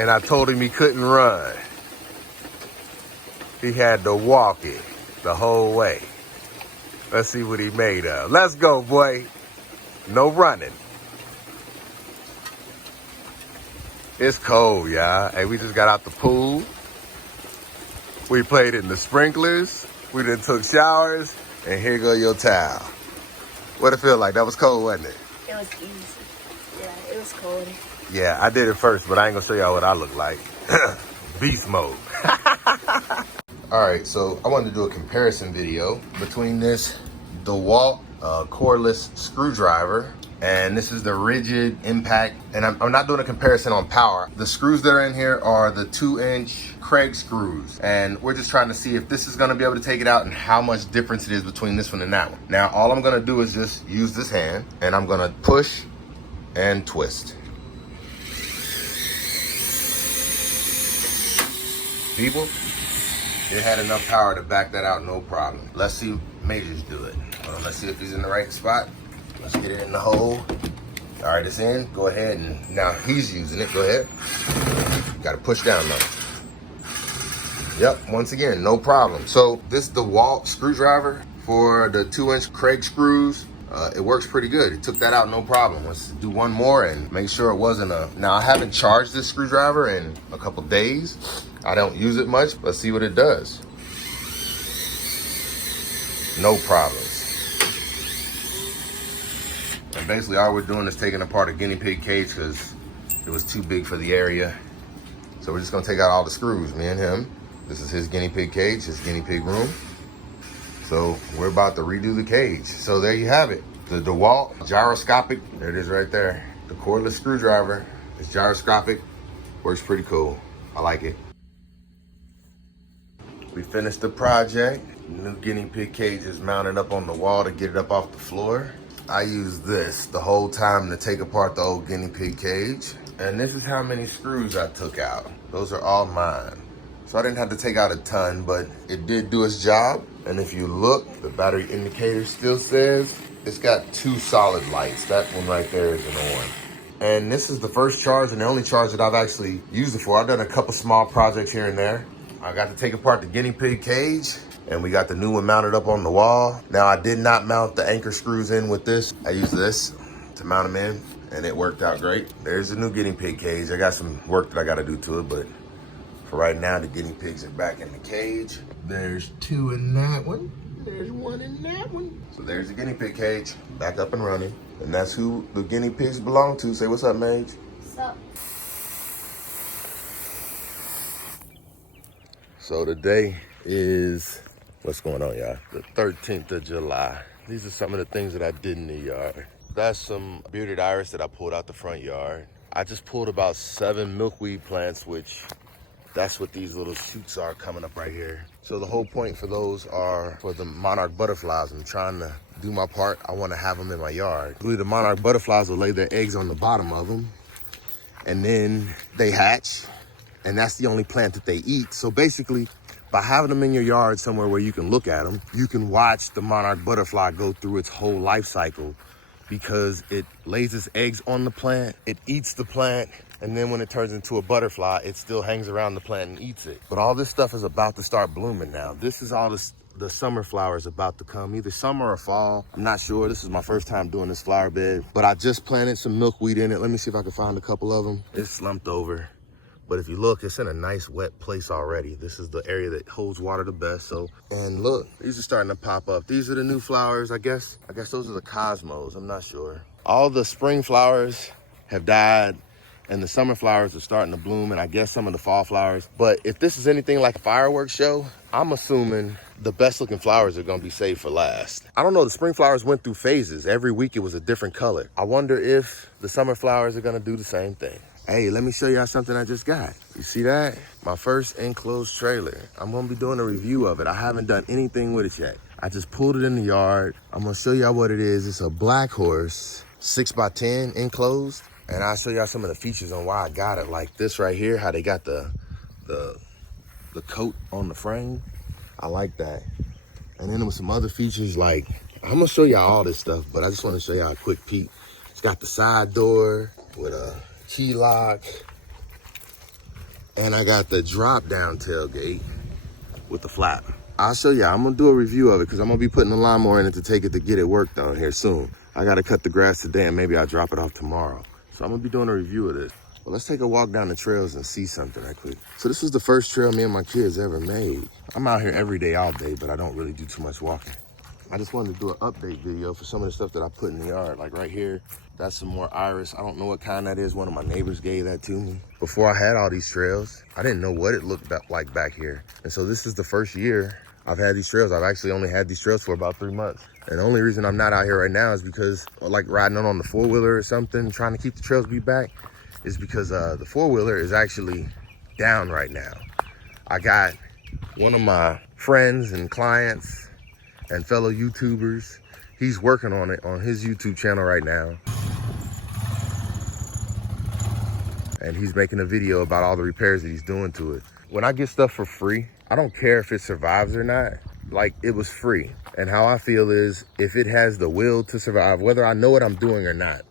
and I told him he couldn't run. He had to walk it the whole way. Let's see what he made of. Let's go, boy. No running. It's cold, y'all. Hey, we just got out the pool. We played in the sprinklers. We done took showers. And here go your towel. What it feel like? That was cold, wasn't it? It was easy. Yeah, it was cold. Yeah, I did it first, but I ain't gonna show y'all what I look like. Beast mode. All right, so I wanted to do a comparison video between this DeWalt cordless screwdriver, and this is the rigid impact. And I'm not doing a comparison on power. The screws that are in here are the 2-inch Craig screws, and we're just trying to see if this is gonna be able to take it out and how much difference it is between this one and that one. Now, all I'm gonna do is just use this hand, and I'm gonna push and twist. People, it had enough power to back that out, no problem. Let's see Majors do it. Let's see if he's in the right spot. Let's get it in the hole. All right, it's in. Go ahead, and now he's using it. Go ahead. Got to push down though. Yep, once again, no problem. So this DeWalt screwdriver for the 2-inch Craig screws, it works pretty good. It took that out, no problem. Let's do one more and make sure it wasn't a... Now, I haven't charged this screwdriver in a couple days. I don't use it much. Let's see what it does. No problems. And basically all we're doing is taking apart a guinea pig cage because it was too big for the area. So we're just gonna take out all the screws, me and him. This is his guinea pig cage, his guinea pig room. So we're about to redo the cage. So there you have it. The DeWalt gyroscopic, there it is right there. The cordless screwdriver is gyroscopic, works pretty cool. I like it. We finished the project. New guinea pig cage is mounted up on the wall to get it up off the floor. I used this the whole time to take apart the old guinea pig cage. And this is how many screws I took out. Those are all mine. So I didn't have to take out a ton, but it did do its job. And if you look, the battery indicator still says it's got 2 solid lights. That one right there is an on. And this is the first charge and the only charge that I've actually used it for. I've done a couple small projects here and there. I got to take apart the guinea pig cage, and we got the new one mounted up on the wall. Now, I did not mount the anchor screws in with this. I used this to mount them in, and it worked out great. There's the new guinea pig cage. I got some work that I got to do to it, but for right now, the guinea pigs are back in the cage. There's 2 in that one. There's 1 in that one. So there's the guinea pig cage, back up and running. And that's who the guinea pigs belong to. Say what's up, Mage? What's up? So today is, what's going on, y'all? The 13th of July. These are some of the things that I did in the yard. That's some bearded iris that I pulled out the front yard. I just pulled about 7 milkweed plants, which that's what these little shoots are coming up right here. So the whole point for those are for the monarch butterflies. I'm trying to do my part. I want to have them in my yard. Really, the monarch butterflies will lay their eggs on the bottom of them, and then they hatch. And that's the only plant that they eat. So basically, by having them in your yard somewhere where you can look at them, you can watch the monarch butterfly go through its whole life cycle, because it lays its eggs on the plant, it eats the plant, and then when it turns into a butterfly, it still hangs around the plant and eats it. But all this stuff is about to start blooming now. This is all the summer flowers about to come, either summer or fall. I'm not sure. This is my first time doing this flower bed, but I just planted some milkweed in it. Let me see if I can find a couple of them. It's slumped over. But if you look, it's in a nice wet place already. This is the area that holds water the best. So, and look, these are starting to pop up. These are the new flowers, I guess. I guess those are the cosmos, I'm not sure. All the spring flowers have died, and the summer flowers are starting to bloom, and I guess some of the fall flowers. But if this is anything like a fireworks show, I'm assuming the best looking flowers are gonna be saved for last. I don't know, the spring flowers went through phases. Every week it was a different color. I wonder if the summer flowers are gonna do the same thing. Hey, let me show y'all something I just got. You see that? My first enclosed trailer. I'm gonna be doing a review of it. I haven't done anything with it yet. I just pulled it in the yard. I'm gonna show y'all what it is. It's a black horse, 6x10 enclosed. And I'll show y'all some of the features on why I got it. Like this right here, how they got the coat on the frame. I like that. And then there was some other features like, I'm gonna show y'all all this stuff, but I just wanna show y'all a quick peek. It's got the side door with a key lock. And I got the drop down tailgate with the flap. I'll show you, I'm gonna do a review of it because I'm gonna be putting the lawnmower in it to take it to get it worked on here soon. I gotta cut the grass today and maybe I'll drop it off tomorrow. So I'm gonna be doing a review of this. Well, let's take a walk down the trails and see something right quick. So this was the first trail me and my kids ever made. I'm out here every day, all day, but I don't really do too much walking. I just wanted to do an update video for some of the stuff that I put in the yard. Like right here, that's some more iris. I don't know what kind that is. One of my neighbors gave that to me. Before I had all these trails, I didn't know what it looked like back here. And so this is the first year I've had these trails. I've actually only had these trails for about 3 months. And the only reason I'm not out here right now is because like riding on the four-wheeler or something, trying to keep the trails be back, is because the four-wheeler is actually down right now. I got one of my friends and clients and fellow YouTubers. He's working on it on his YouTube channel right now. And he's making a video about all the repairs that he's doing to it. When I get stuff for free, I don't care if it survives or not. Like, it was free. And how I feel is if it has the will to survive, whether I know what I'm doing or not,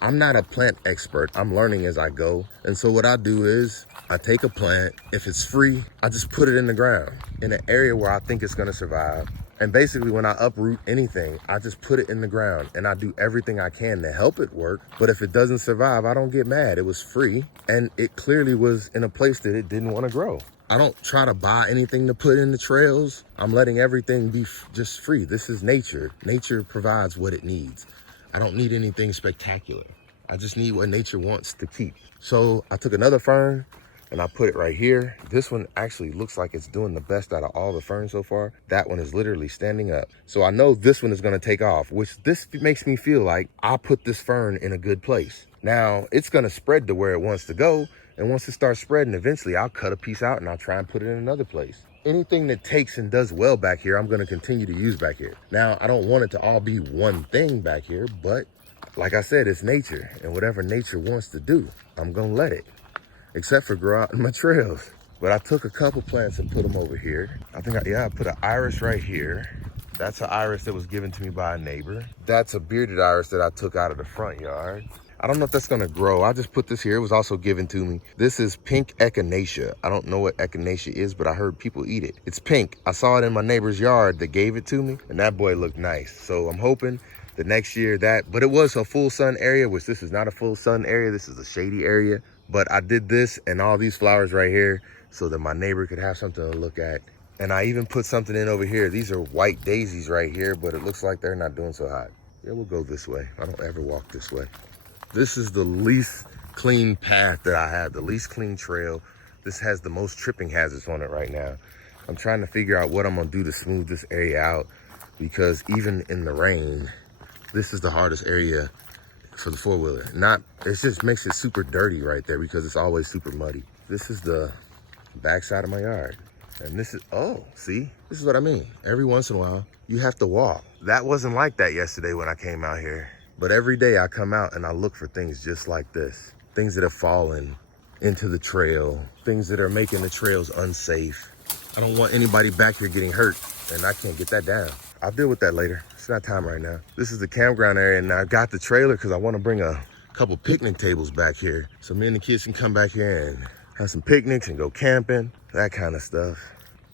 I'm not a plant expert. I'm learning as I go. And so what I do is I take a plant. If it's free, I just put it in the ground in an area where I think it's gonna survive. And basically when I uproot anything, I just put it in the ground and I do everything I can to help it work. But if it doesn't survive, I don't get mad. It was free and it clearly was in a place that it didn't want to grow. I don't try to buy anything to put in the trails. I'm letting everything be just free. This is nature. Nature provides what it needs. I don't need anything spectacular. I just need what nature wants to keep. So I took another fern and I put it right here. This one actually looks like it's doing the best out of all the ferns so far. That one is literally standing up. So I know this one is gonna take off, which this makes me feel like I put this fern in a good place. Now it's gonna spread to where it wants to go. And once it starts spreading, eventually I'll cut a piece out and I'll try and put it in another place. Anything that takes and does well back here, I'm gonna continue to use back here. Now, I don't want it to all be one thing back here, but like I said, it's nature. And whatever nature wants to do, I'm gonna let it. Except for grow out in my trails. But I took a couple plants and put them over here. I put an iris right here. That's an iris that was given to me by a neighbor. That's a bearded iris that I took out of the front yard. I don't know if that's gonna grow. I just put this here. It was also given to me. This is pink Echinacea. I don't know what Echinacea is, but I heard people eat it. It's pink. I saw it in my neighbor's yard that gave it to me, and that boy looked nice. So I'm hoping the next year but it was a full sun area, which this is not a full sun area. This is a shady area. But I did this and all these flowers right here so that my neighbor could have something to look at. And I even put something in over here. These are white daisies right here, but it looks like they're not doing so hot. Yeah, we'll go this way. I don't ever walk this way. This is the least clean path that I have, the least clean trail. This has the most tripping hazards on it right now. I'm trying to figure out what I'm gonna do to smooth this area out because even in the rain, this is the hardest area for the four-wheeler. It just makes it super dirty right there because it's always super muddy. This is the backside of my yard. And this is, see, this is what I mean. Every once in a while, you have to walk. That wasn't like that yesterday when I came out here. But every day I come out and I look for things just like this. Things that have fallen into the trail. Things that are making the trails unsafe. I don't want anybody back here getting hurt and I can't get that down. I'll deal with that later. It's not time right now. This is the campground area and I got the trailer because I want to bring a couple picnic tables back here. So me and the kids can come back here and have some picnics and go camping, that kind of stuff.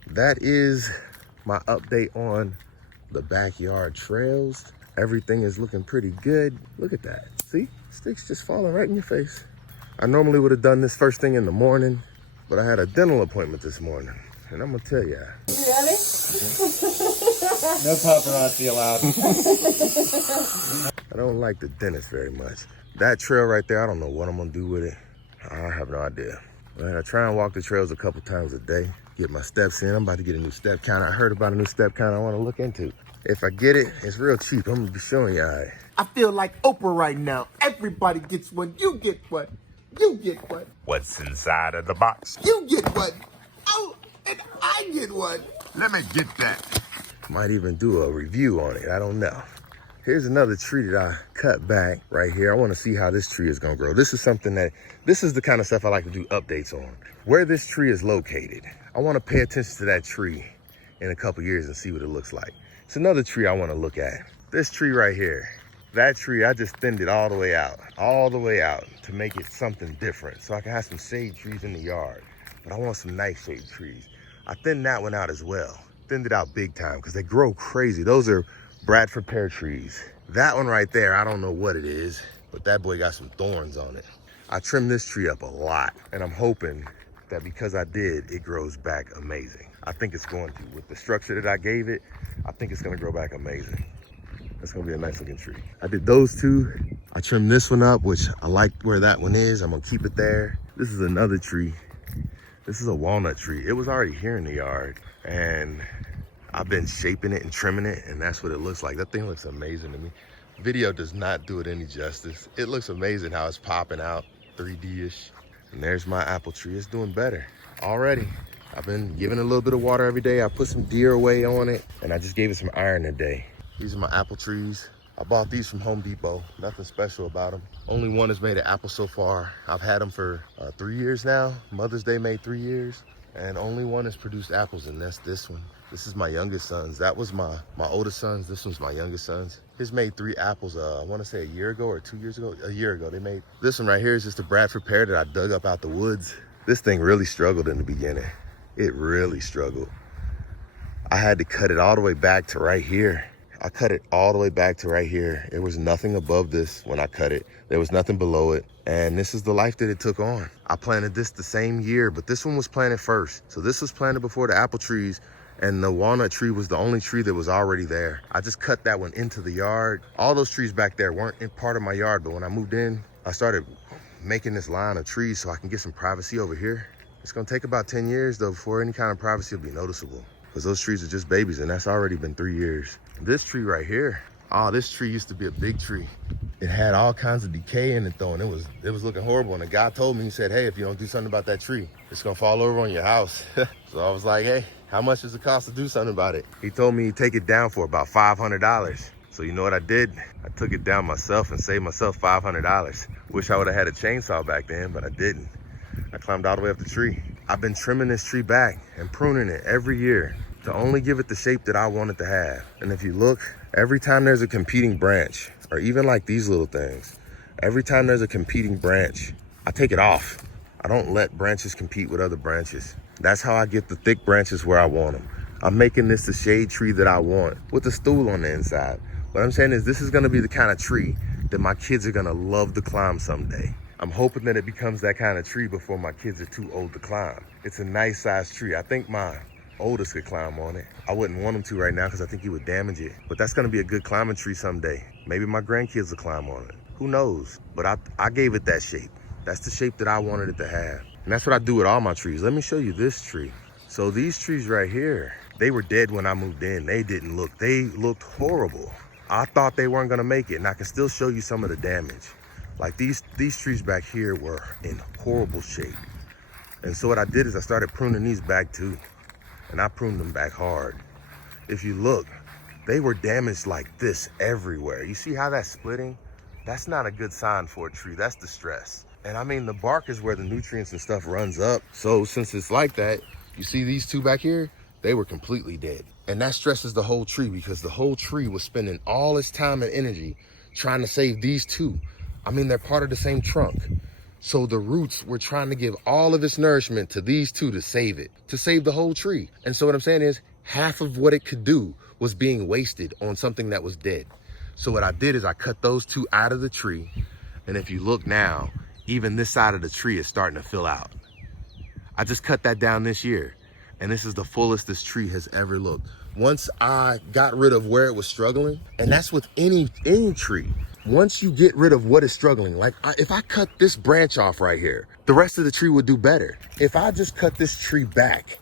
That is my update on the backyard trails. Everything is looking pretty good. Look at that. See? Sticks just falling right in your face. I normally would have done this first thing in the morning, but I had a dental appointment this morning. And I'm gonna tell you. Really? No paparazzi allowed. I don't like the dentist very much. That trail right there, I don't know what I'm gonna do with it. I have no idea. But I try and walk the trails a couple times a day, get my steps in. I'm about to get a new step counter. I heard about a new step counter I wanna look into. If I get it, it's real cheap. I'm gonna be showing you all right. I feel like Oprah right now. Everybody gets one. You get one. You get one. What's inside of the box? You get one. Oh, and I get one. Let me get that. Might even do a review on it. I don't know. Here's another tree that I cut back right here. I want to see how this tree is gonna grow. This is the kind of stuff I like to do updates on. Where this tree is located. I want to pay attention to that tree in a couple years and see what it looks like. It's another tree I want to look at. This tree right here. That tree, I just thinned it all the way out to make it something different so I can have some shade trees in the yard. but I want some nightshade trees. I thinned that one out as well. Thinned it out big time because they grow crazy. Those are Bradford pear trees. That one right there, I don't know what it is, but that boy got some thorns on it. I trimmed this tree up a lot, and I'm hoping that because I did, it grows back amazing. I think it's going to. With the structure that I gave it, I think it's gonna grow back amazing. That's gonna be a nice looking tree. I did those two. I trimmed this one up, which I like where that one is. I'm gonna keep it there. This is another tree. This is a walnut tree. It was already here in the yard, and I've been shaping it and trimming it, and that's what it looks like. That thing looks amazing to me. Video does not do it any justice. It looks amazing how it's popping out 3D-ish. And there's my apple tree. It's doing better already. I've been giving it a little bit of water every day. I put some deer away on it, and I just gave it some iron today. These are my apple trees. I bought these from Home Depot. Nothing special about them. Only one has made an apple so far. I've had them for 3 years now. Mother's Day made 3 years. And only one has produced apples, and that's this one. This is my youngest son's. That was my oldest son's. This one's my youngest son's. His made 3 apples, I want to say a year ago or 2 years ago. A year ago, they made. This one right here is just a Bradford pear that I dug up out the woods. This thing really struggled in the beginning. It really struggled. I had to cut it all the way back to right here. I cut it all the way back to right here. There was nothing above this when I cut it. There was nothing below it. And this is the life that it took on. I planted this the same year, but this one was planted first. So this was planted before the apple trees, and the walnut tree was the only tree that was already there. I just cut that one into the yard. All those trees back there weren't in part of my yard, but when I moved in, I started making this line of trees so I can get some privacy over here. It's gonna take about 10 years though before any kind of privacy will be noticeable, because those trees are just babies, and that's already been 3 years. This tree right here, oh, this tree used to be a big tree. It had all kinds of decay in it though, and it was looking horrible. And the guy told me, he said, hey, if you don't do something about that tree, it's gonna fall over on your house. So I was like, hey, how much does it cost to do something about it? He told me he'd take it down for about $500. So you know what I did? I took it down myself and saved myself $500. Wish I would have had a chainsaw back then, but I didn't. I climbed all the way up the tree. I've been trimming this tree back and pruning it every year to only give it the shape that I want it to have. And if you look, every time there's a competing branch, or even like these little things, every time there's a competing branch, I take it off. I don't let branches compete with other branches. That's how I get the thick branches where I want them. I'm making this the shade tree that I want with a stool on the inside. What I'm saying is this is gonna be the kind of tree that my kids are gonna love to climb someday. I'm hoping that it becomes that kind of tree before my kids are too old to climb. It's a nice sized tree. I think my oldest could climb on it. I wouldn't want him to right now because I think he would damage it. But that's gonna be a good climbing tree someday. Maybe my grandkids will climb on it. Who knows? But I gave it that shape. That's the shape that I wanted it to have. And that's what I do with all my trees. Let me show you this tree. So these trees right here, they were dead when I moved in. They looked horrible. I thought they weren't gonna make it, and I can still show you some of the damage. Like these trees back here were in horrible shape. And so what I did is I started pruning these back too. And I pruned them back hard. If you look, they were damaged like this everywhere. You see how that's splitting? That's not a good sign for a tree. That's distress. And I mean, the bark is where the nutrients and stuff runs up. So since it's like that, you see these two back here, they were completely dead. And that stresses the whole tree because the whole tree was spending all its time and energy trying to save these two. I mean, they're part of the same trunk. So the roots were trying to give all of its nourishment to these two to save it, to save the whole tree. And so what I'm saying is half of what it could do was being wasted on something that was dead. So what I did is I cut those two out of the tree. And if you look now, even this side of the tree is starting to fill out. I just cut that down this year. And this is the fullest this tree has ever looked. Once I got rid of where it was struggling, and that's with any tree. Once you get rid of what is struggling, like if I cut this branch off right here, the rest of the tree would do better. If I just cut this tree back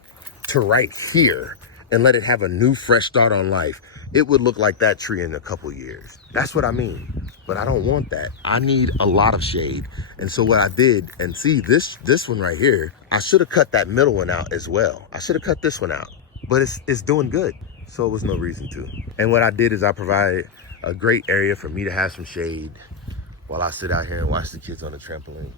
to right here and let it have a new fresh start on life, it would look like that tree in a couple years. That's what I mean. But I don't want that. I need a lot of shade. And so what I did, and see this one right here, I should have cut that middle one out as well. I should have cut this one out, but it's doing good. So it was no reason to. And what I did is I provided a great area for me to have some shade while I sit out here and watch the kids on the trampoline.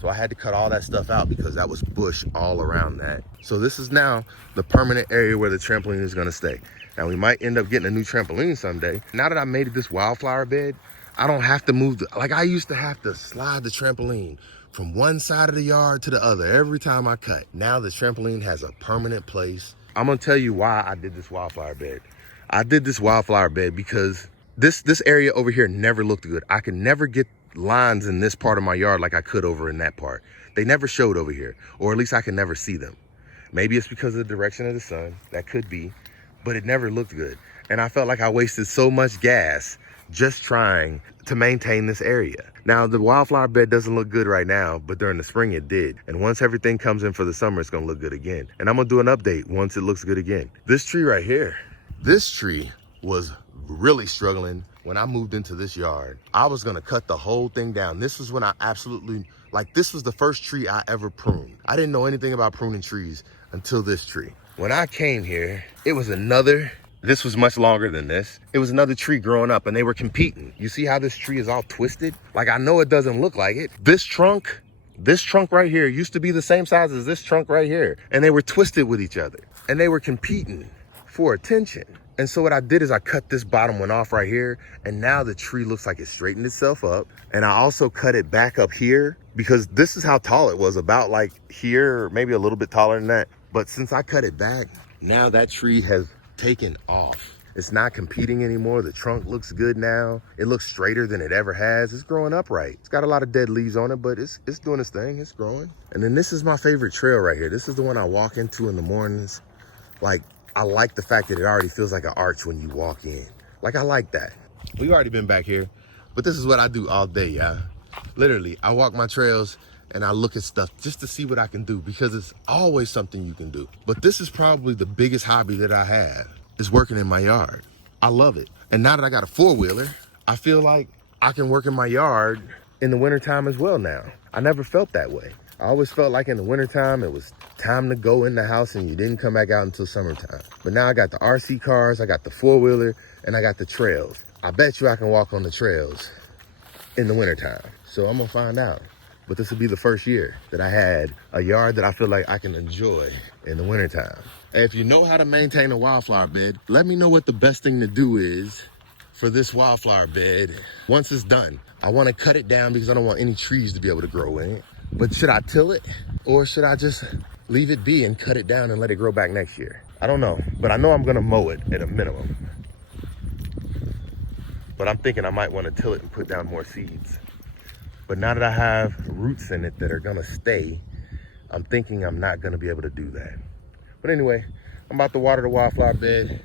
So I had to cut all that stuff out because that was bush all around that. So this is now the permanent area where the trampoline is gonna stay. Now we might end up getting a new trampoline someday. Now that I made it this wildflower bed, I don't have to move, like I used to have to slide the trampoline from one side of the yard to the other every time I cut. Now the trampoline has a permanent place. I'm gonna tell you why I did this wildflower bed. I did this wildflower bed because this area over here never looked good. I could never get lines in this part of my yard like I could over in that part. They never showed over here, or at least I could never see them. Maybe it's because of the direction of the sun, that could be, but it never looked good. And I felt like I wasted so much gas just trying to maintain this area. Now, the wildflower bed doesn't look good right now, but during the spring it did. And once everything comes in for the summer, it's gonna look good again. And I'm gonna do an update once it looks good again. This tree right here, this tree was really struggling when I moved into this yard. I was gonna cut the whole thing down. This was when I absolutely, like, this was the first tree I ever pruned. I didn't know anything about pruning trees until this tree. When I came here, it was this was much longer than this. It was another tree growing up and they were competing. You see how this tree is all twisted? Like, I know it doesn't look like it. This trunk right here used to be the same size as this trunk right here. And they were twisted with each other and they were competing for attention. And so what I did is I cut this bottom one off right here, and now the tree looks like it straightened itself up. And I also cut it back up here because this is how tall it was, about like here, or maybe a little bit taller than that. But since I cut it back, now that tree has taken off. It's not competing anymore. The trunk looks good now. It looks straighter than it ever has. It's growing upright. It's got a lot of dead leaves on it, but it's doing its thing. It's growing. And then this is my favorite trail right here. This is the one I walk into in the mornings. Like, I like the fact that it already feels like an arch when you walk in. Like, I like that. We've already been back here, but this is what I do all day, y'all. Literally, I walk my trails and I look at stuff just to see what I can do, because it's always something you can do. But this is probably the biggest hobby that I have, is working in my yard. I love it. And now that I got a four-wheeler, I feel like I can work in my yard in the wintertime as well now. I never felt that way. I always felt like in the wintertime, it was time to go in the house and you didn't come back out until summertime. But now I got the RC cars, I got the four-wheeler, and I got the trails. I bet you I can walk on the trails in the wintertime. So I'm gonna find out. But this will be the first year that I had a yard that I feel like I can enjoy in the wintertime. Hey, if you know how to maintain a wildflower bed, let me know what the best thing to do is for this wildflower bed once it's done. I wanna cut it down because I don't want any trees to be able to grow in it. But should I till it, or should I just leave it be and cut it down and let it grow back next year? I don't know, but I know I'm gonna mow it at a minimum. But I'm thinking I might wanna till it and put down more seeds. But now that I have roots in it that are gonna stay, I'm thinking I'm not gonna be able to do that. But anyway, I'm about to water the wildflower bed.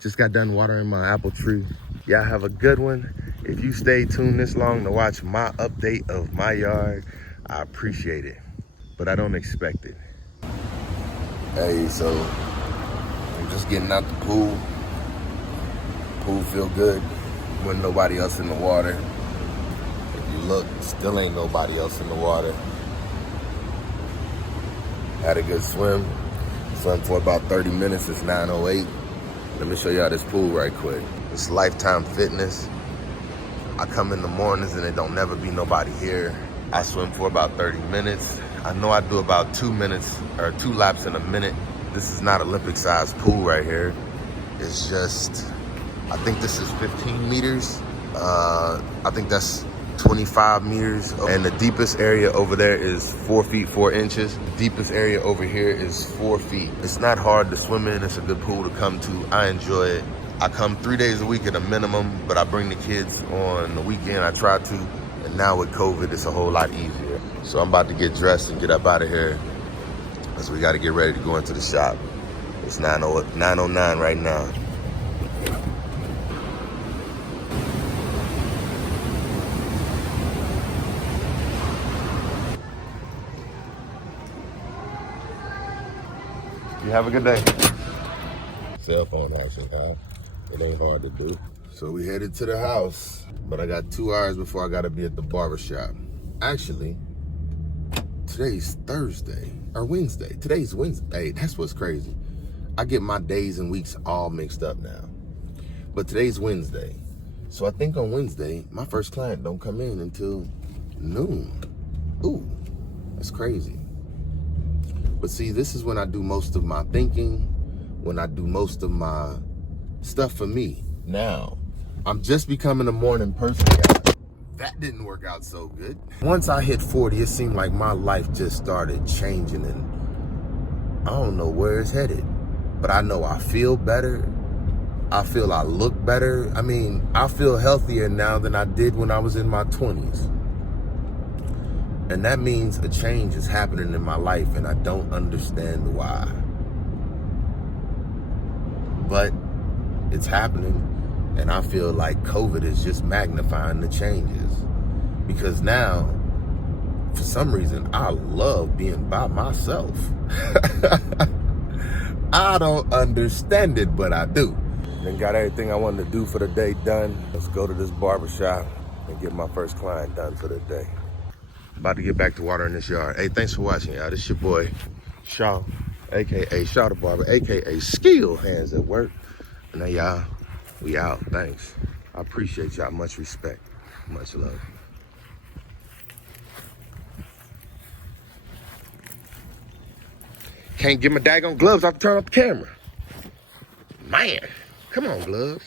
Just got done watering my apple tree. Y'all have a good one. If you stay tuned this long to watch my update of my yard, I appreciate it, but I don't expect it. Hey, so I'm just getting out the pool. Pool feel good. Wasn't nobody else in the water. If you look, still ain't nobody else in the water. Had a good swim. Swam for about 30 minutes. It's 9:08. Let me show y'all this pool right quick. It's Lifetime Fitness. I come in the mornings and it don't never be nobody here. I swim for about 30 minutes. I know I do about 2 minutes or 2 laps in a minute. This is not Olympic sized pool right here. It's just, I think this is 15 meters. I think that's 25 meters. And the deepest area over there is 4 feet, 4 inches. The deepest area over here is 4 feet. It's not hard to swim in. It's a good pool to come to. I enjoy it. I come 3 days a week at a minimum, but I bring the kids on the weekend. I try to. And now with COVID, it's a whole lot easier. So I'm about to get dressed and get up out of here because we got to get ready to go into the shop. It's 9:09 right now. You have a good day. Cell phone action, huh? It ain't hard to do. So we headed to the house, but I got 2 hours before I gotta be at the barber shop. Actually, today's Thursday, or Wednesday. Today's Wednesday. Hey, that's what's crazy. I get my days and weeks all mixed up now. But today's Wednesday. So I think on Wednesday, my first client don't come in until noon. Ooh, that's crazy. But see, this is when I do most of my thinking, when I do most of my stuff for me. Now, I'm just becoming a morning person, guys. that didn't work out so good. Once I hit 40, it seemed like my life just started changing, and I don't know where it's headed, but I know I feel better. I feel I look better. I mean, I feel healthier now than I did when I was in my 20s. And that means a change is happening in my life, and I don't understand why. But it's happening, and I feel like COVID is just magnifying the changes. Because now, for some reason, I love being by myself. I don't understand it, but I do. Then got everything I wanted to do for the day done. Let's go to this barbershop and get my first client done for the day. About to get back to watering this yard. Hey, thanks for watching, y'all. This your boy, Shaw, a.k.a. Shaw the Barber, a.k.a. Skill Hands at Work. And now, y'all, we out. Thanks. I appreciate y'all. Much respect. Much love. Can't get my daggone gloves off to turn off the camera. Man, come on, gloves.